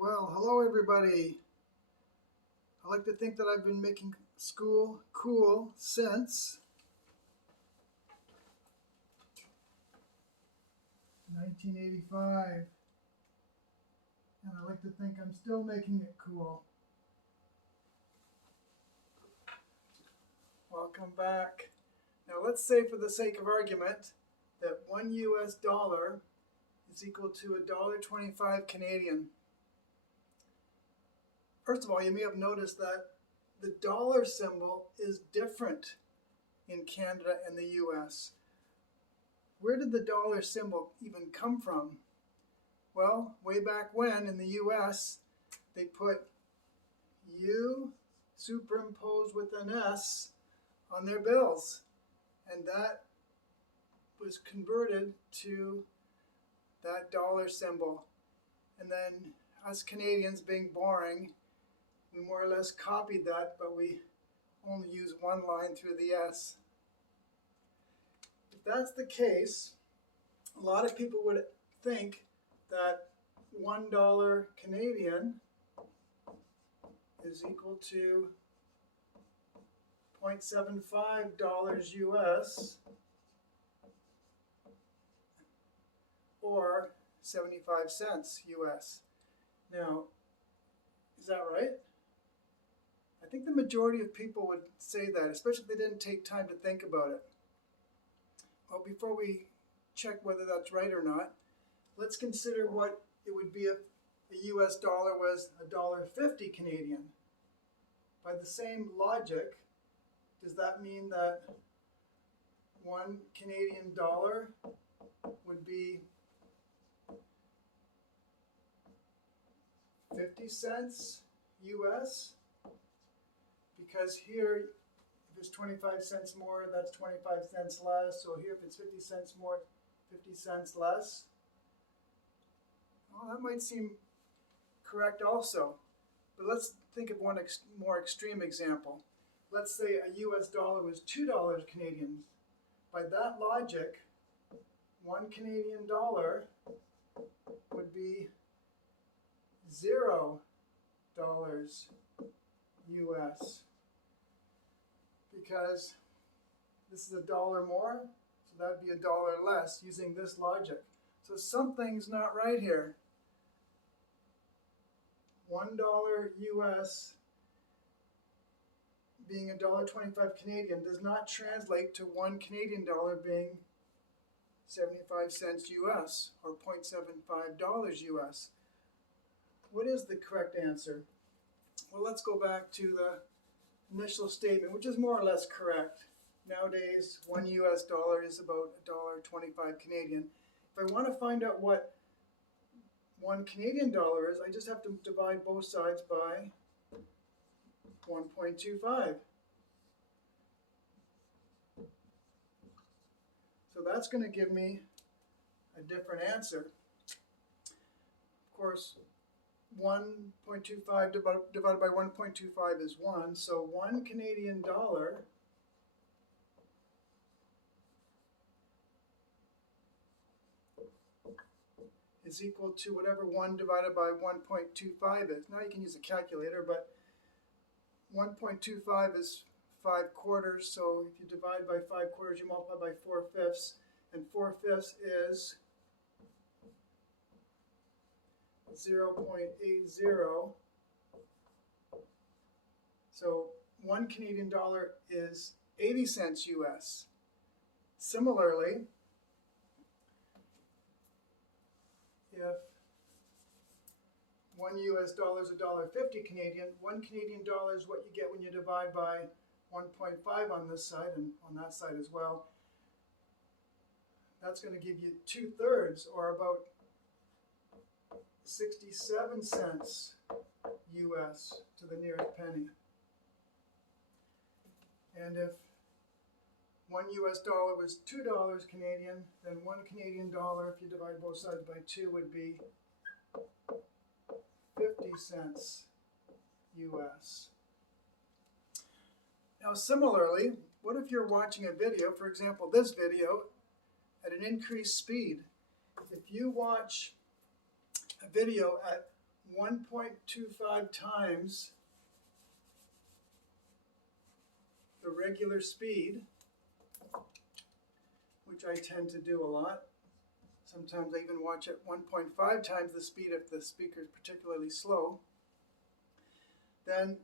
Well, hello everybody. I like to think that I've been making school cool since 1985. And I like to think I'm still making it cool. Welcome back. Now let's say, for the sake of argument, that $1 US is equal to $1.25 Canadian. First of all, you may have noticed that the dollar symbol is different in Canada and the US. Where did the dollar symbol even come from? Well, way back when in the US, they put U superimposed with an S on their bills, and that was converted to that dollar symbol. And then us Canadians, being boring, we more or less copied that, but we only use one line through the S. If that's the case, a lot of people would think that $1 Canadian is equal to $0.75 US, or 75 cents US. Now, is that right? I think the majority of people would say that, especially if they didn't take time to think about it. Well, before we check whether that's right or not, let's consider what it would be if the US dollar was $1.50 Canadian. By the same logic, does that mean that 1 Canadian dollar would be 50 cents US? Because here, if it's 25 cents more, that's 25 cents less. So here, if it's 50 cents more, 50 cents less. Well, that might seem correct also. But let's think of one more extreme example. Let's say a US dollar was $2 Canadian. By that logic, 1 Canadian dollar would be $0 US. Because this is $1 more, so that would be $1 less using this logic. So something's not right here. $1 US being $1.25 Canadian does not translate to 1 Canadian dollar being 75 cents US, or $0.75 US. What is the correct answer? Well, let's go back to the initial statement, which is more or less correct. Nowadays, 1 US dollar is about $1.25 Canadian. If I want to find out what 1 Canadian dollar is, I just have to divide both sides by 1.25. So that's going to give me a different answer. Of course, 1.25 divided by 1.25 is 1. So 1 Canadian dollar is equal to whatever 1 divided by 1.25 is. Now you can use a calculator, but 1.25 is 5 quarters. So if you divide by 5 quarters, you multiply by 4/5, and 4/5 is 0.80. So 1 Canadian dollar is 80 cents US. Similarly, if 1 US dollar is $1.50 Canadian, 1 Canadian dollar is what you get when you divide by 1.5 on this side and on that side as well. That's going to give you 2/3, or about 67 cents US to the nearest penny. And if 1 US dollar was $2 Canadian, then 1 Canadian dollar, if you divide both sides by 2, would be 50 cents US. Now similarly, what if you're watching a video, for example this video, at an increased speed? If you watch a video at 1.25 times the regular speed, which I tend to do a lot. Sometimes I even watch at 1.5 times the speed if the speaker is particularly slow. Then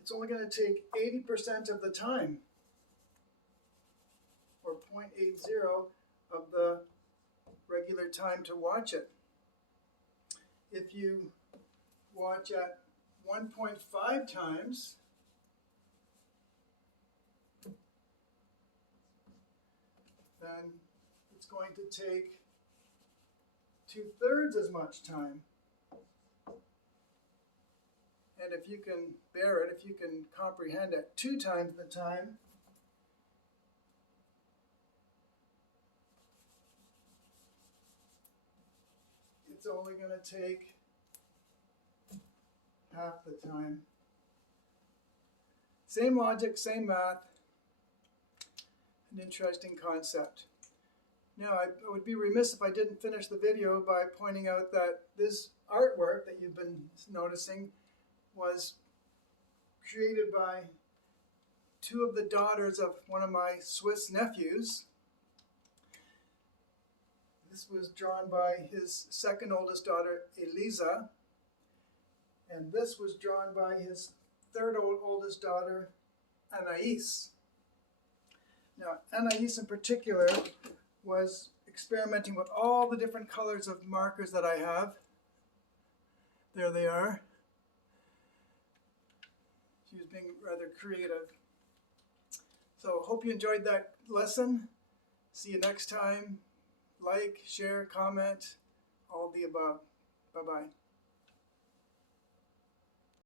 it's only going to take 80% of the time, or 0.80 of the regular time to watch it. If you watch at 1.5 times, then it's going to take 2/3 as much time. And if you can bear it, if you can comprehend at 2 times the time, it's only going to take half the time. Same logic, same math, an interesting concept. Now, I would be remiss if I didn't finish the video by pointing out that this artwork that you've been noticing was created by 2 of the daughters of one of my Swiss nephews. This was drawn by his second oldest daughter, Elisa, and this was drawn by his third oldest daughter, Anaïs. Now, Anaïs in particular was experimenting with all the different colors of markers that I have. There they are. She was being rather creative. So hope you enjoyed that lesson. See you next time. Like, share, comment, all of the above. Bye-bye.